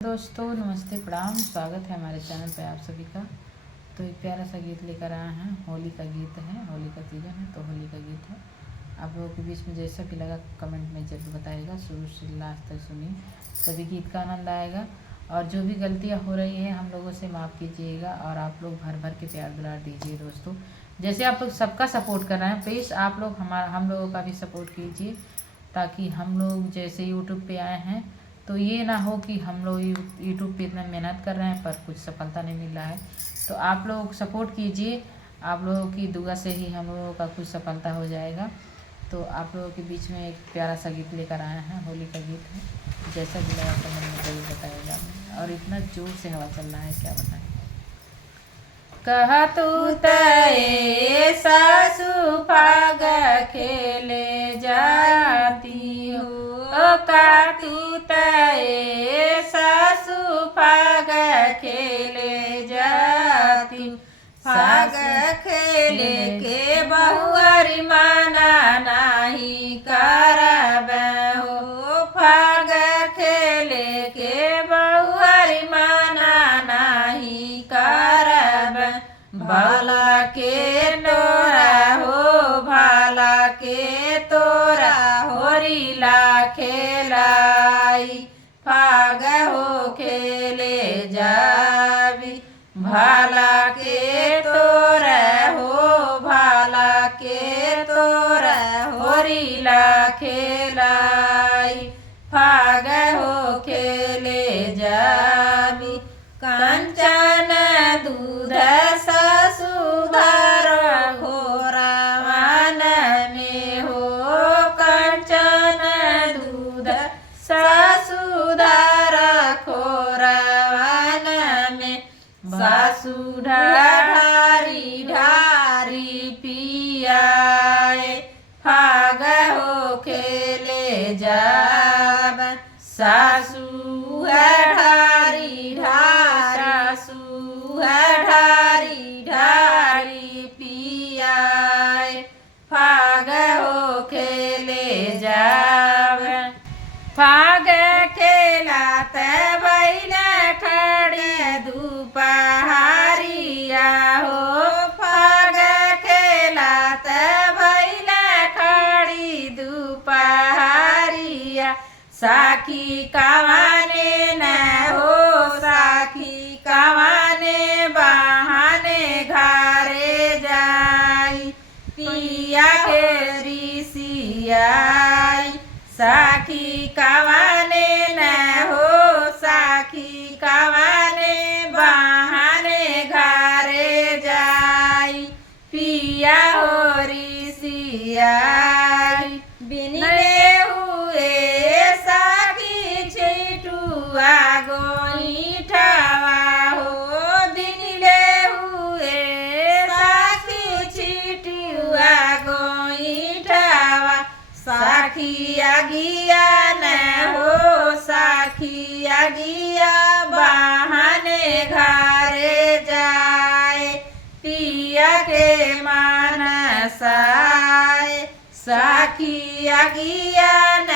दोस्तों नमस्ते प्रणाम, स्वागत है हमारे चैनल पे आप सभी का। तो एक प्यारा सा गीत लेकर आए हैं। होली का गीत है, होली का सीज़न है तो होली का गीत है। आप लोगों के बीच में जैसा भी लगा कमेंट में जरूर बताइएगा। शुरू से लास्ट तक सुनिए, तभी गीत का आनंद आएगा। और जो भी गलतियाँ हो रही हैं हम लोगों से माफ़ कीजिएगा। और आप लोग भर भर के प्यार दुलार दीजिए दोस्तों। जैसे आप लोग सबका सपोर्ट कर रहे हैं, प्लीज़ आप लोग हम लोगों का भी सपोर्ट कीजिए, ताकि हम लोग जैसे यूट्यूब पे आए हैं तो ये ना हो कि हम लोग यूट्यूब पे इतना मेहनत कर रहे हैं पर कुछ सफलता नहीं मिल रहा है। तो आप लोग सपोर्ट कीजिए, आप लोगों की दुआ से ही हम लोगों का कुछ सफलता हो जाएगा। तो आप लोगों के बीच में एक प्यारा सा गीत लेकर आए हैं, होली का गीत है। जैसा भी लगा कमेंट में जरूर बताइएगा। और इतना जोर से हवा चल रहा है, क्या बताएं। कहा तू तय सासू फाग खेले जाती हो, का तू तय सासू फाग खेले जाती। फाग खेले के बहुअरी माना नाही करब हो, फाग खेले के बहुअरी माना नाही करब। भाला के तोरा हो, भाला के तोरा होरीला खेलाई। फाग हो खेले जाबी, भाला के तोरा हो, भाला के तोरा होरीला खेलाई। फाग हो खेले जाबी, कंचन दूध ससुधार घोरावन में हो, कंचन दूध ससुधार घोरावन में। सासु ढारी ढारी पियाए, फाग हो खेले जाब। सासु ढारी ढारी ढारी पियाए, फाग हो खेले जाब। फाग खेलात बैल खड़े दुपहरिया हो, फाग खेलात बैल खड़ी दुपहरिया। साखी कवाने न हो, साखी कवाने बहाने घरे जाई। पिया के रिसियाई, साखी कवाने न हो, साखी कवाने बहाने घरे जाई। पिया हो रिसियाई, बिनले हुए साखी छिटुआ गोईठावा हो, बिनले हुए साखी छिटुआ गोईठावा। साखी आगिया न हो, साखी आगिया बहाने घरे जाए। पिया के मानसाए, साखी आगिया न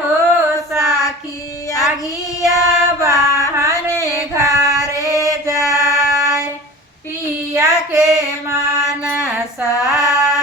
हो, साखी आगिया बहाने घरे जाए। पिया के मानसाए।